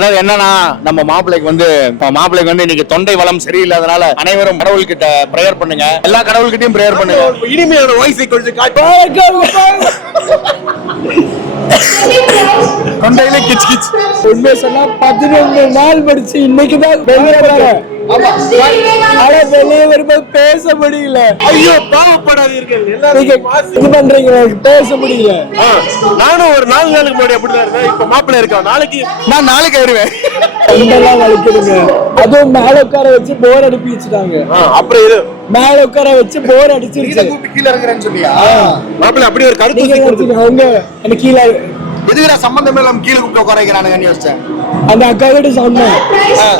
அதாவது என்னன்னா நம்ம மாப்பிள்ளைக்கு வந்து இன்னைக்கு தொண்டை வளம் சரியில்லாதனால அனைவரும் கடவுள்கிட்ட பிரேயர் பண்ணுங்க. எல்லா கடவுள்கிட்டயும் பிரேயர் பண்ணுங்க. இனிமையான வாய்ஸை கொஞ்சம் தொண்டையில கிச் கிச். உண்மை சொன்னா 11 நாள் படிச்சு இன்னைக்குதான் வெளியே வரும்போது பேச முடியல. ஐயோ பாவப்படாதீர்கள், இது பண்றீங்க, பேச முடியல. நானும் ஒரு 4 நாளுக்கு முன்னாடி அப்படிதான் இருந்தேன். இப்ப மாப்பிள்ளை இருக்கா, நாளைக்கு வருவேன். தொண்டெல்லாம் வலிக்குதுங்க. அதுவும் மேல உட்கார வச்சு போர் அடிப்பி வச்சுட்டாங்க. அப்புறம் இது மேல உட்கார வச்சு போர் அடிச்சிருச்சு. கீழே இருக்கிறேன்னு சொல்லியா மாப்பிள்ளை அப்படி ஒரு கருத்து அவங்க எனக்கு கீழே எதுக்குடா சம்பந்தம் இல்லாம கீழே கூப்பிட்டு குறைக்கிறானுங்கன்னு யோசிச்சேன். அந்த அக்கா கிட்ட சொன்னேன்,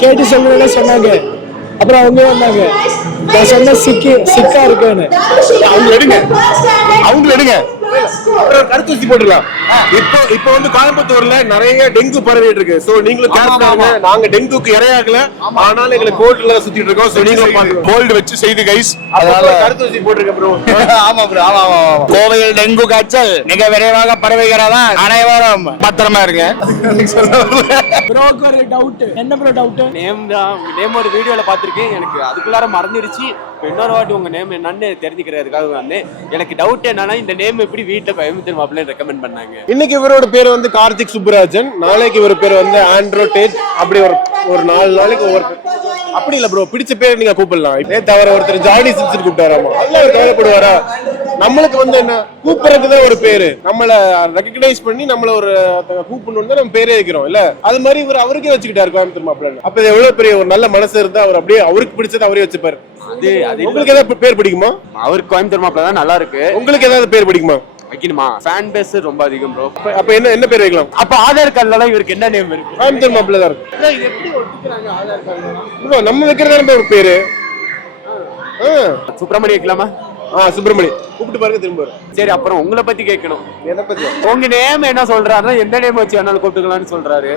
கேட்டு சொல்லுன்னு சொன்னாங்க. அப்புறம் அவங்க வந்தாங்க, நான் சொன்ன சிக்கா இருக்கேன்னு. அவங்க எடுங்க கருத்தூசி போட்டுக்கலாம். இப்போ வந்து கோயம்புத்தூர்ல நிறைய டெங்கு பரவிட்டு இருக்கு. சோ நீங்களும் கேர்ஃபுல்லா இருங்க. நாங்க டெங்குக்கு இரையாகல, ஆனால் எங்களுக்கு கோல்ட்ல சுத்திட்டு இருக்கோம். சோ நீங்களும் பாருங்க, கோல்டு வச்சு செய்து கைஸ். அதனால கருத்தூசி போட்டுருக்க ப்ரோ. ஆமா ப்ரோ, ஆமா. கோவையில் டெங்கு காய்ச்சல் மிக விரைவாக பரவுகிறதா, அனைவரும் பத்திரமா இருங்க. ப்ரோக்கு ஒரு டவுட். என்ன ப்ரோ டவுட்? நேம் ஒரு வீடியோல பாத்திருக்கேன், எனக்கு அதுக்குள்ளார மறந்துடுச்சு. இன்னொரு வாட்டி உங்க நேம் என்னன்னு தெரிஞ்சுக்கிறதுக்காக வந்து எனக்கு டவுட் என்னன்னா, இந்த நேம் எப்படி வீட்டுல கோயம்புத்தூர் மாப்பிள்ளை ரெக்கமெண்ட் பண்ணாங்க. இன்னைக்கு இவரோட பேர் வந்து கார்த்திக் சுப்புராஜன், நாளைக்கு இவர் பேர் வந்து ஆண்ட்ரோ டேட். அப்படி ஒரு 4 நாளைக்கு ஒவ்வொரு அப்படி இல்ல ப்ரோ, பிடிச்ச பேர் நீங்க கூப்பிடலாம். நேத்து அவரை ஒருத்தர் ஜாடி சிப்ஸ் கூப்பிட்டாராமா, அதுல அவர் கவலைப்படுவாரா? நம்மளுக்கு வந்து என்ன கூப்பிடுறதுதான் ஒரு பேரு, நம்மள ரெகக்னைஸ் பண்ணி நம்மள ஒரு கூப்பிடணும் தான் நம்ம பேரே வைக்கிறோம் இல்ல. அது மாதிரி இவர் அவருக்கே வச்சுக்கிட்டாரு கோயம்புத்தூர் மாப்பிள்ளை. அப்ப இது எவ்வளவு பெரிய ஒரு நல்ல மனசு இருந்தா அவர் அப்படியே அவருக்கு பிடிச்சது அவரே வச்சுப்பாரு. உங்களுக்கு ஏதாவது பேர் பிடிக்குமா? அவருக்கு கோயம்புத்தூர் மாப்பிள்ளை தான் நல்லா இருக்கு. உங்களுக்கு ஏதாவது பேர் பிடிக்குமா? வைக்கணுமா? ஃபேன் பேஸ் ரொம்ப அதிகம் ப்ரோ. அப்ப என்ன பேர் வைக்கலாம்? அப்ப ஆதார் கார்டுல இவருக்கு என்ன நேம் இருக்கு? கோயம்புத்தூர் மாப்பிள்ளை தான் இருக்கு. இது எப்படி ஒத்துக்குறாங்க ஆதார் கார்டுல? நம்ம வைக்கிறதான பேரு. சுப்பிரமணி வைக்கலாமா? சுப்பிரமணி கூப்பிட்டு பாருங்க திரும்ப. சரி, அப்புறம் உங்களை பத்தி கேட்கணும். எதை பத்தி? உங்க நேம் என்ன சொல்றாருன்னா, எந்த நேம் வச்சு வேணாலும் கூப்பிட்டுக்கலாம்னு சொல்றாரு.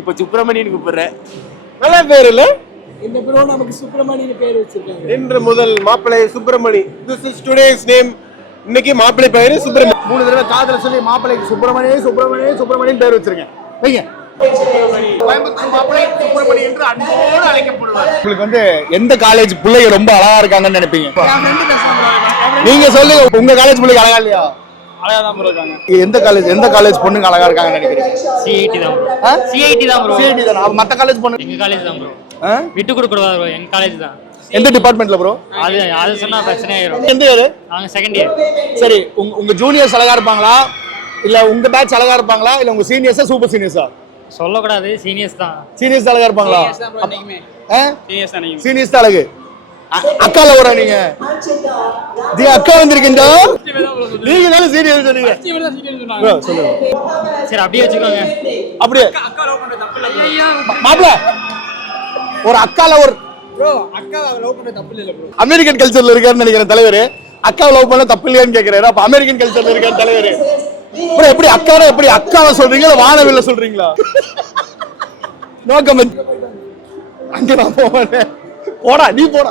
இப்ப சுப்பிரமணியன் கூப்பிடுறேன். நல்ல பேர் இல்ல? இந்த ப்ரோ நமக்கு சுப்பிரமணியன் பேர் வச்சிருக்காங்க. இன்று முதல் மாப்பிள்ளை Subramani. This is today's name. இன்னைக்கு மாப்பிள்ளை பேரு சுப்பிரமணி. 3 தடவை காதல சொல்லி மாப்பிள்ளைக்கு சுப்பிரமணியன் பேர் வச்சிருக்கேன். வைங்க. கோயம்புத்தூர் மாப்பிள்ளை சுப்பிரமணி என்று அன்போடு அழைக்கப்படுவார். உங்களுக்கு வந்து எந்த காலேஜ் பிள்ளைங்க ரொம்ப அழகா இருக்காங்கன்னு நினைப்பீங்க? நீங்க சொல்லுங்க, உங்க காலேஜ் பிள்ளைங்க அழகா இல்லையா? அழகா தான் ப்ரோ இருக்காங்க. எந்த காலேஜ் பொண்ணுங்க அழகா இருக்காங்கன்னு நினைக்கிறீங்க? சிஐடி தான் ப்ரோ. சிஐடி தான் ப்ரோ. சிஐடி தான். மத்த காலேஜ் பொண்ணு எங்க காலேஜ் தான் ப்ரோ. விட்டு கொடுக்க கூடாது ப்ரோ, எங்க காலேஜ் தான். எந்த டிபார்ட்மெண்ட்ல ப்ரோ? அது சொன்னா பிரச்சனை ஆயிரும். எந்த இயர்? நாங்க செகண்ட் இயர். சரி, உங்க ஜூனியர்ஸ் அழகா இருப்பாங்களா, இல்ல உங்க பேட்ச் அழகா இருப்பாங்களா, இல்ல உங்க சீனியர்ஸா சூப்பர் சீனியர்ஸா? சொல்லக்கூடாது, சீனியர்ஸ் தான். சீனியர்ஸ் அழகா இருப்பாங்களா? சீனியர்ஸ் தான் அழகு. அக்கால வர நீங்க அக்கா வந்திருக்கீங்க, நீங்க தானே சீனியர் சொன்னீங்க. சொல்லுங்க. சரி, அப்படியே வச்சுக்கோங்க. அப்படியே மாப்ள ஒரு அக்கால ஒரு அமெரிக்கன் கல்ச்சர்ல இருக்காருன்னு நினைக்கிறேன் தலைவர். அக்காவை லவ் பண்ண தப்பு இல்லையான்னு கேக்குறாரு. அப்ப அமெரிக்கன் கல்ச்சர்ல இருக்காரு தலைவர். எப்படி அக்காவை எப்படி அக்காவை சொல்றீங்களா, வானவில்ல சொல்றீங்களா? No comment. அங்க நான் போவேன். போடா, நீ போடா.